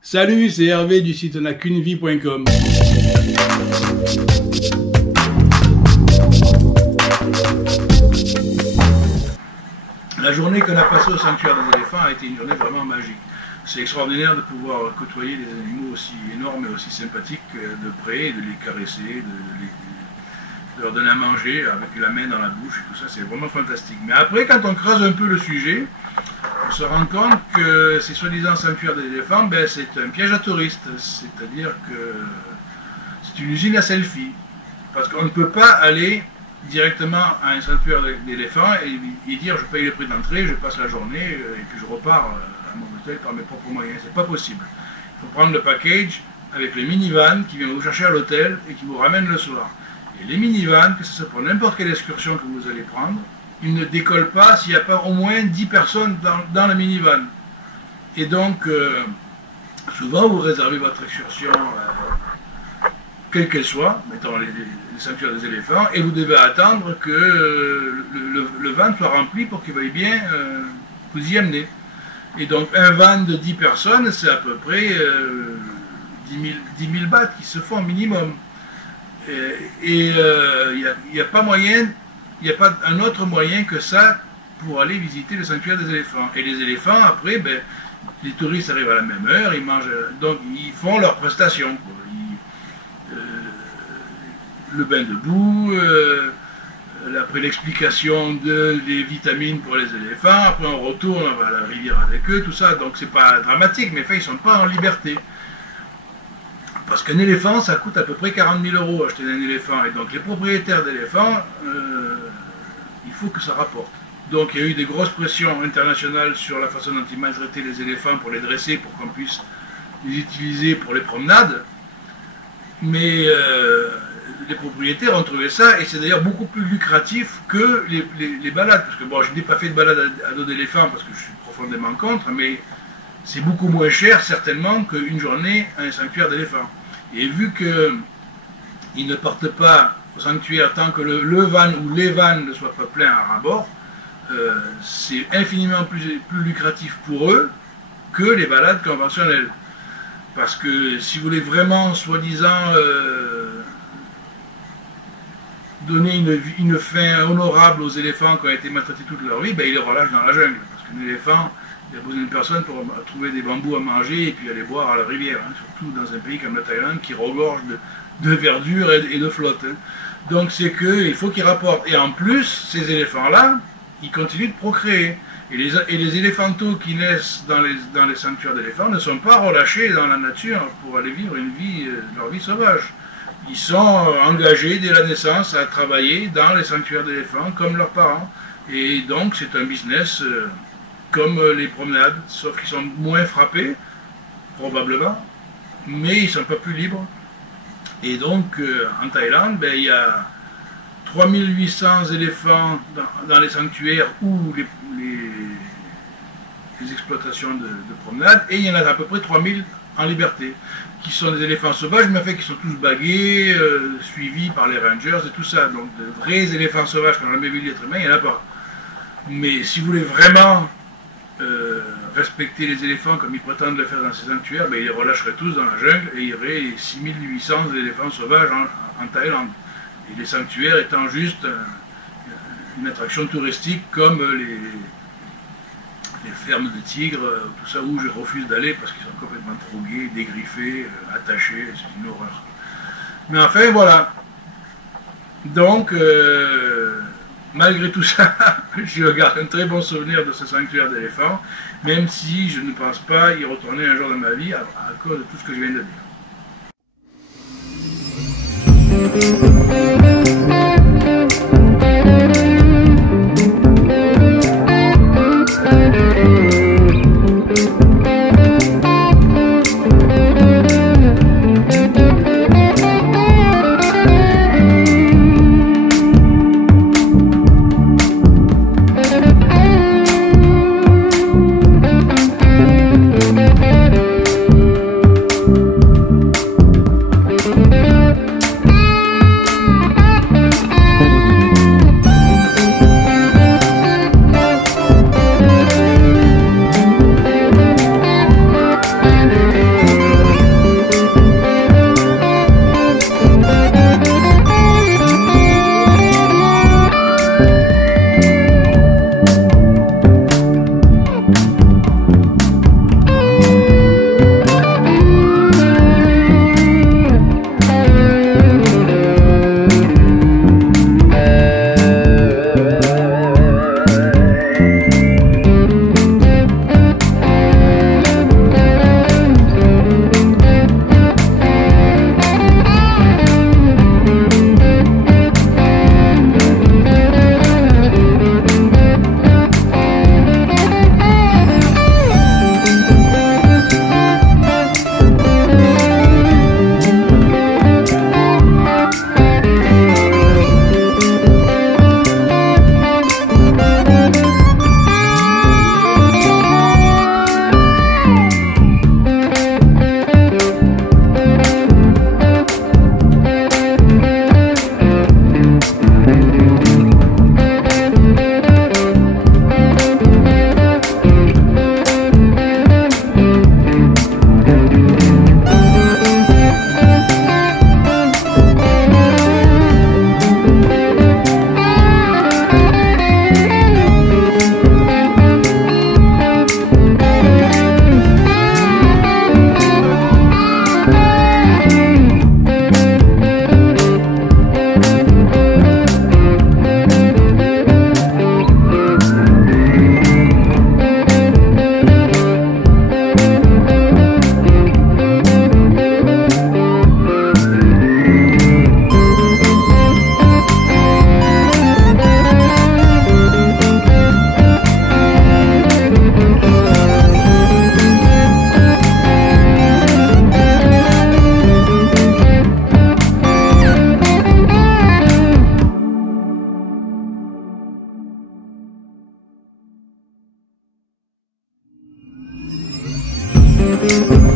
Salut, c'est Hervé du site onacunevie.com. La journée qu'on a passée au sanctuaire des éléphants a été une journée vraiment magique. C'est extraordinaire de pouvoir côtoyer des animaux aussi énormes et aussi sympathiques de près, de les caresser, de leur donner à manger avec la main dans la bouche et tout ça, c'est vraiment fantastique. Mais après, quand on creuse un peu le sujet, on se rend compte que ces soi-disant sanctuaires des éléphants, ben, c'est un piège à touristes, c'est-à-dire que c'est une usine à selfie. Parce qu'on ne peut pas aller directement à un sanctuaire d'éléphants et dire je paye le prix d'entrée, je passe la journée et puis je repars à mon hôtel par mes propres moyens. C'est pas possible. Il faut prendre le package avec les minivans qui viennent vous chercher à l'hôtel et qui vous ramènent le soir. Et les minivans, que ce soit pour n'importe quelle excursion que vous allez prendre, ils ne décollent pas s'il n'y a pas au moins 10 personnes dans la minivan. Et donc, souvent vous réservez votre excursion, quelle qu'elle soit, mettons les sanctuaires des éléphants, et vous devez attendre que le van soit rempli pour qu'il veuille bien vous y amener. Et donc un van de 10 personnes, c'est à peu près 10 000 bahts qui se font minimum. Et il n'y a pas moyen, il n'y a pas un autre moyen que ça pour aller visiter le sanctuaire des éléphants. Et les éléphants, après, ben, les touristes arrivent à la même heure, ils mangent, donc ils font leurs prestations, quoi. Le bain de boue, après l'explication des vitamines pour les éléphants, après on retourne à la rivière avec eux, tout ça, donc c'est pas dramatique, mais enfin ils sont pas en liberté. Parce qu'un éléphant, ça coûte à peu près 40 000 € acheter un éléphant, et donc les propriétaires d'éléphants, il faut que ça rapporte. Donc il y a eu des grosses pressions internationales sur la façon dont ils maltraitaient les éléphants pour les dresser, pour qu'on puisse les utiliser pour les promenades, mais les propriétaires ont trouvé ça, et c'est d'ailleurs beaucoup plus lucratif que les balades, parce que bon, je n'ai pas fait de balade à dos d'éléphant parce que je suis profondément contre, mais c'est beaucoup moins cher certainement qu'une journée à un sanctuaire d'éléphants. Et vu qu'ils ne partent pas au sanctuaire tant que le van ou les vannes ne soient pas pleins à bord, c'est infiniment plus lucratif pour eux que les balades conventionnelles. Parce que si vous voulez vraiment, soi-disant, donner une fin honorable aux éléphants qui ont été maltraités toute leur vie, ben, ils les relâchent dans la jungle. Parce qu'un éléphant, il a besoin d'une personne pour trouver des bambous à manger et puis aller boire à la rivière, hein, surtout dans un pays comme la Thaïlande qui regorge de verdure et de flotte. Hein. Donc c'est qu'il faut qu'ils rapportent. Et en plus, ces éléphants-là, ils continuent de procréer. Et les éléphantos qui naissent dans les sanctuaires d'éléphants ne sont pas relâchés dans la nature pour aller vivre leur vie sauvage. Ils sont engagés dès la naissance à travailler dans les sanctuaires d'éléphants comme leurs parents. Et donc c'est un business comme les promenades, sauf qu'ils sont moins frappés, probablement, mais ils ne sont pas plus libres. Et donc en Thaïlande, ben, il y a 3800 éléphants dans les sanctuaires ou les exploitations de promenade, et il y en a à peu près 3000 en liberté, qui sont des éléphants sauvages, mais en fait qui sont tous bagués, suivis par les rangers et tout ça. Donc de vrais éléphants sauvages qu'on a jamais vu l'être humain, il n'y en a pas. Mais si vous voulez vraiment respecter les éléphants comme ils prétendent le faire dans ces sanctuaires, ben, ils les relâcheraient tous dans la jungle et il y aurait 6800 éléphants sauvages en Thaïlande. Et les sanctuaires étant juste une attraction touristique comme les fermes de tigres, tout ça où je refuse d'aller parce qu'ils sont complètement drogués, dégriffés, attachés, c'est une horreur. Mais enfin voilà. Donc, malgré tout ça, je garde un très bon souvenir de ce sanctuaire d'éléphants, même si je ne pense pas y retourner un jour dans ma vie à cause de tout ce que je viens de dire. Thank you.